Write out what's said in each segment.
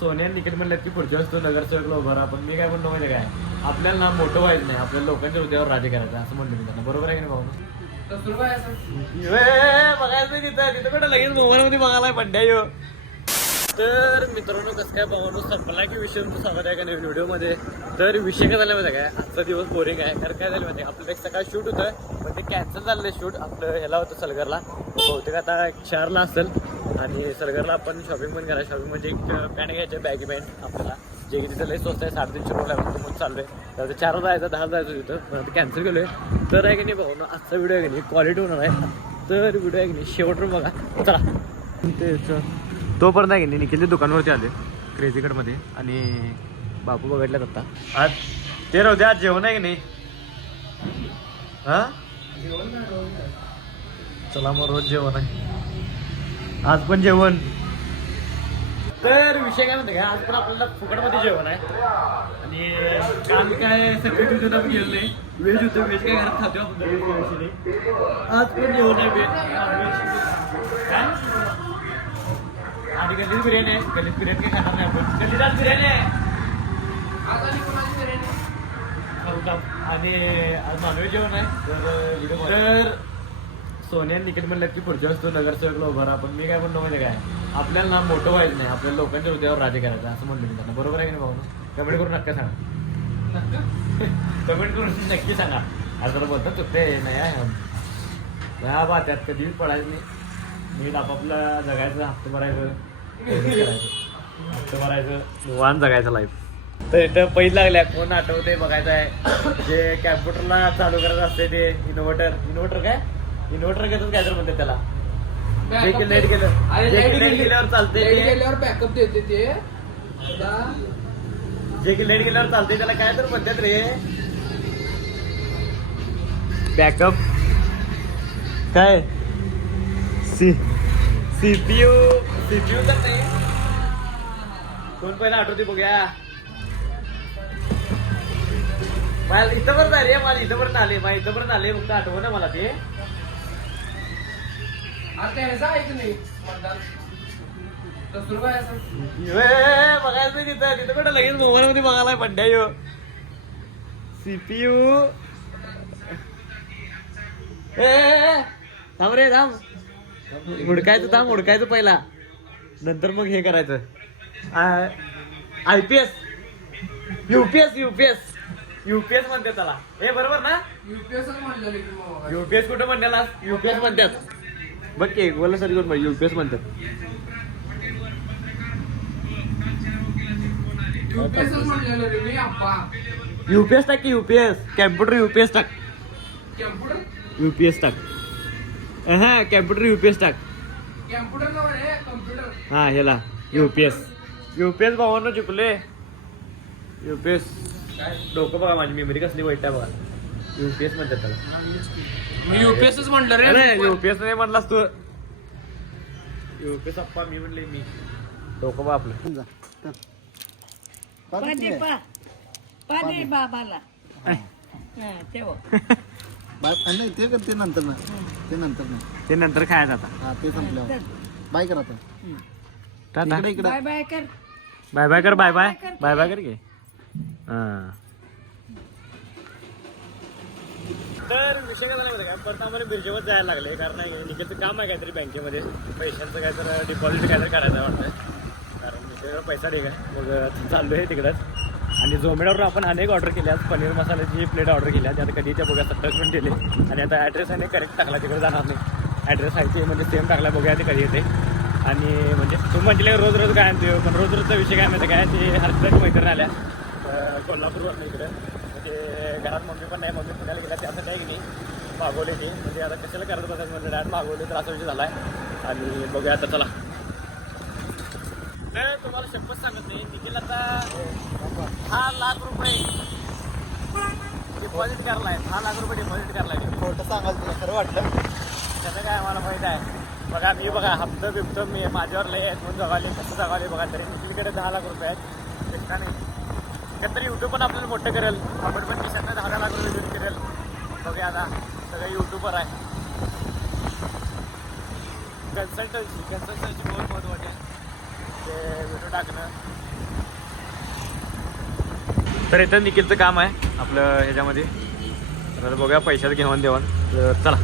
सोन्या निकट म्हणलं की पुढच्या वेळेस तो नगरसेवकला उभा राहा. पण मी काय म्हणतो माहिती काय, आपल्याला ना मोठं व्हायचं नाही, आपल्या लोकांच्या हृदयावर राज्य करायचं असं म्हणलं मी त्यांना. बरोबर आहे की नाही भाऊ? बघायचं नाही तिथं तिथं कुठं लगेच मोबाईल मध्ये बघायला बंड्या येऊ. तर मित्रांनो कसं काय भावानो संपला की विषय तू सांगत आहे का नाही व्हिडिओमध्ये. तर विषय काय झाला माहिती काय, आजचा दिवस बोरिंग आहे. कारण काय झालं माहिती आपलं एक सकाळी शूट होतं पण ते कॅन्सल झालेलं शूट. आपलं ह्याला होतं सलगरला, बहुतेक आता 4ला असेल. आणि सलगरला आपण शॉपिंग पण करा. शॉपिंग म्हणजे एक पॅन्ट घ्यायचं बॅगी पॅन्ट आपल्याला, जे की तिथं लई स्वस्त आहे, 350 रुपये म्हणून चालू आहे. तर 4ला जायचं 10ला जायचं तिथं पण आता कॅन्सल केलं आहे. तर आहे की नाही भाऊ आजचा व्हिडिओ आहे की नाही क्वालिटी होणार आहे. तर व्हिडिओ आहे की नाही शेवटून बघा. चला तेच तोपर्यंत आहे की नाही निखिलच्या दुकानावरती आले क्रेझीकडमध्ये आणि बापू बघितल्यात आता. आज ते राहू दे, आज जेवण आहे की नाही? हा चला मग रोज जेवण आहे, आज पण जेवण. तर विषय काय म्हणते का, आज पण आपल्याला फुकटमध्ये जेवण आहे. आणि आम्ही काय सगळे दिवसात आपण गेलो नाही, व्हेज होतं. व्हेज काय घरात खातो आपण, आज पण जेवण आहे व्हेज. आणि गल्लीत बिर्याणी आहे. गल्लीत बिर्याणी काही खाणार नाही आपण, गल्लीत आज बिर्याणी आहे. आणि आज नॉनव्हेज जेवण आहे. तर सोन्या निकट म्हणलं की पुढच्या वेळेस तो नगरसेवकला उभा राहा. पण मी काय म्हणतो माहिती काय, आपल्याला ना मोठं व्हायचं नाही, आपल्या लोकांच्या हृदयावर राज्य करायचं असं म्हणलं मी त्यांना. बरोबर आहे की नाही भाऊ? कमेंट करून नक्की सांगा. कमेंट करून नक्की सांगा. आज जरा बोलतात तर ते नाही आहे बा, त्यात कधी पडायचं नाही. नीट आपापलं जगायचं, हप्ते भरायचं, हप्ते भरायचं, निवांत जगायचं लाईफ. तर इथं पैसे लागल्या, कोण आठवते बघायचं आहे. जे कॅम्प्युटरला चालू करायचं असते ते इन्व्हर्टर काय इन्व्हर्टर घेतात काय तर म्हणतात त्याला. जे की लाईट गेल्यावर चालते, बॅकअप देते ते. जे की लाईट गेल्यावर चालते त्याला काय तर म्हणतात रे, बॅकअप काय सीपीयू तर नाही. कोण पहिला आठवते बघूया. मला इथंपर्यंत आले, मला इथंपर्यंत आले फक्त आठवण ना मला ते. बघायचं नाही तिथं कुठं लगेच मोबाईल मध्ये बघायला बंड्या येऊ. सीपीयू थांब रे थांब, उडकायचं पहिला, नंतर मग हे करायचं. IPS युपीएस म्हणते त्याला. हे बरोबर ना? युपीएस कुठं म्हणण्याला युपीएस म्हणतात बघ की बोला सर करून युपीएस म्हणतात. युपीएस टाक की युपीएस, कॅम्प्युटर युपीएस टाक. युपीएस टाक. हा कॅम्प्युटर युपीएस टाक. हा ह्याला युपीएस भावांना चुकले. युपीएस डोकं बघा, माझी मेमरी कसली वाईट आहे बघा. युपीएस म्हणतात त्याला. मी युपीएसच म्हणलं रे. युपीएस नाही म्हणलास तू. युपीएस अप्पा मी म्हणले, मी डोकं बा आपलं. बाबाला नाही ते नंतर ना, ते नंतर खायचं आता. ते संपल्यावर बाय करा आता. टाटा बाय बाय कर. बाय कर बाय कर घे. तर विषय काय झाला काय, परत आम्हाला बिर्जेवर जायला लागले. कारण निघायचं काम आहे काहीतरी बँकेमध्ये, पैशांचं काहीतरी डिपॉझिट काहीतरी करायचं वाटतं. कारण निघायला पैसा ठीक आहे, मग चाललो आहे तिकडंच. आणि झोमॅटोवर आपण अनेक ऑर्डर केल्या, पनीर मसाल्याची प्लेट ऑर्डर केल्या. आता कधी त्या बघा 70 पण दिले. आणि आता ॲड्रेस आहे करेक्ट टाकला, तिकडे जाणार नाही. ॲड्रेस आहे ते म्हणजे सेम टाकला, बघूया ते कधी येते. आणि म्हणजे तू म्हटले रोज काय आणतो, पण रोजचा विषय काय माहिती काय, ते हर्षदाची मैत्रीण आल्या कोल्हापूरवर इकडं. म्हणजे घरात मम्मी पण नाही, मम्मी पुण्याला गेल्या, त्याचं काही नाही मागवले ते. म्हणजे आता कशाला करत बसायचं म्हणजे डायरेक्ट मागवले, तर असा विषय झाला आहे. आणि बघूया आता चला. तर तुम्हाला शपथ सांगत नाही, निखिल आता 6 लाख रुपये डिपॉझिट करला आहे. 6 लाख रुपये डिपॉझिट करला आहे. खोटं सांगाल तुला खरं वाटलं. त्याचं काय आम्हाला माहीत आहे. बघा मी बघा हप्ता बिप्त मी माझ्यावर लय आहेत म्हणून जगाले कसं जगाले बघा. तरी निखिलकडे 10 लाख रुपये आहेत. त्याच्या नाही त्यानंतर यूट्यूब पण आपल्याला मोठं करेल. आपण पण दिवसांना 10 लाख रुपये जरी करेल. बघूया आता सगळं यूट्यूबर आहे. कन्सल्टन्सी बहुत महत्त्वाचे ते व्हिडिओ टाकणं तर इथं निखिलचं काम आहे आपलं ह्याच्यामध्ये. तर बघूया पैशाचं घेऊन देवान. तर चला.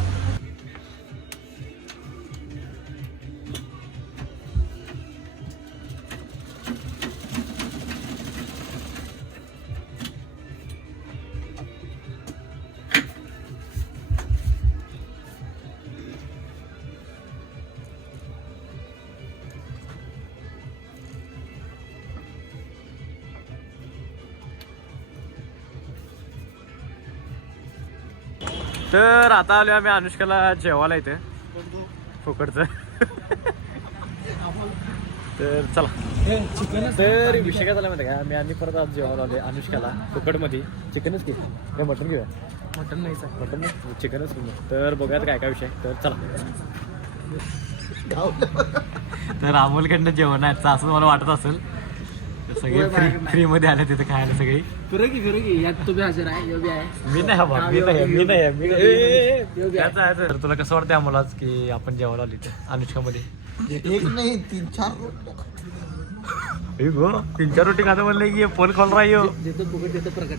तर आता आलो आम्ही अनुष्काला जेवायला इथे फुकटचं. तर चला. तर विषय काय झाला माहिती का, आम्ही परत आज जेवायला आलोय अनुष्काला फुकटमध्ये. चिकनच की हे मटन घेऊया. मटन नाही सर. मटन नाही चिकनच घेऊया. तर बघूयात काय काय विषय. तर चला. तर अमोलकडनं जेवण आहे असं मला वाटत असेल. तर सगळे फ्री मध्ये आले तिथे खायला सगळी. फिरू की यात तुम्ही हजर आहे यो बी आहे. मी नाही बाबा, मी नाही. तर तुला कसं वाटतंय आम्हाला आज की आपण जेवायला आलो इथे अनुष्कामध्ये? एक नाही 3-4 3-4 रोटी खाता म्हणले की पोल खोल राही हो. देतो फुकट देतो प्रकट.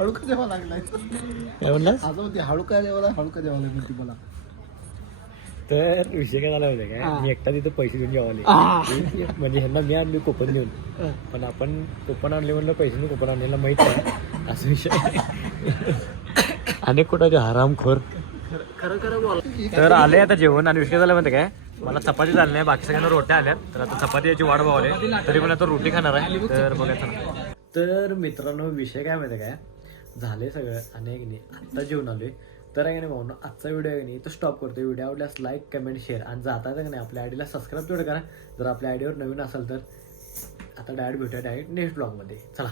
हळूका जेवा लागलाय. काय म्हणलास? आज होती हळूका जेवायला म्हणते मला. तर विषय काय झाला माहिती काय, मी एकटा तिथे पैसे देऊन जेवाले. म्हणजे ह्यांना मी आणले कोपन देऊन, पण आपण कोपन आणले म्हणलं पैसे देऊन कोपन आणलेला माहित आहे असं विषय. अनेक कुठं हरामखोर. खरं बोला. तर आले आता जेवण. आणि विषय झाला माहिती काय, मला चपाती झाली नाही, बाकी सगळ्यांना रोट्या आल्यात. तर आता चपाती याची वाट बघावले, तरी पण आता रोटी खाणार आहे. तर बघायचं ना. तर मित्रांनो विषय काय माहिती काय, झाले सगळं आणि एक नाही आत्ता जेवण आलोय. तर आहे की नाही भाऊ, आजचा व्हिडिओ आहे की नाही तो स्टॉप करतो. व्हिडिओ आवडल्यास लाईक कमेंट शेअर आणि जाता का नाही आपल्या आयडीला सबस्क्राईब तेवढं करा. जर आपल्या आयडीवर नवीन असेल तर. आता डायरेक्ट भेटूया डायरेक्ट नेक्स्ट ब्लॉगमध्ये. चला.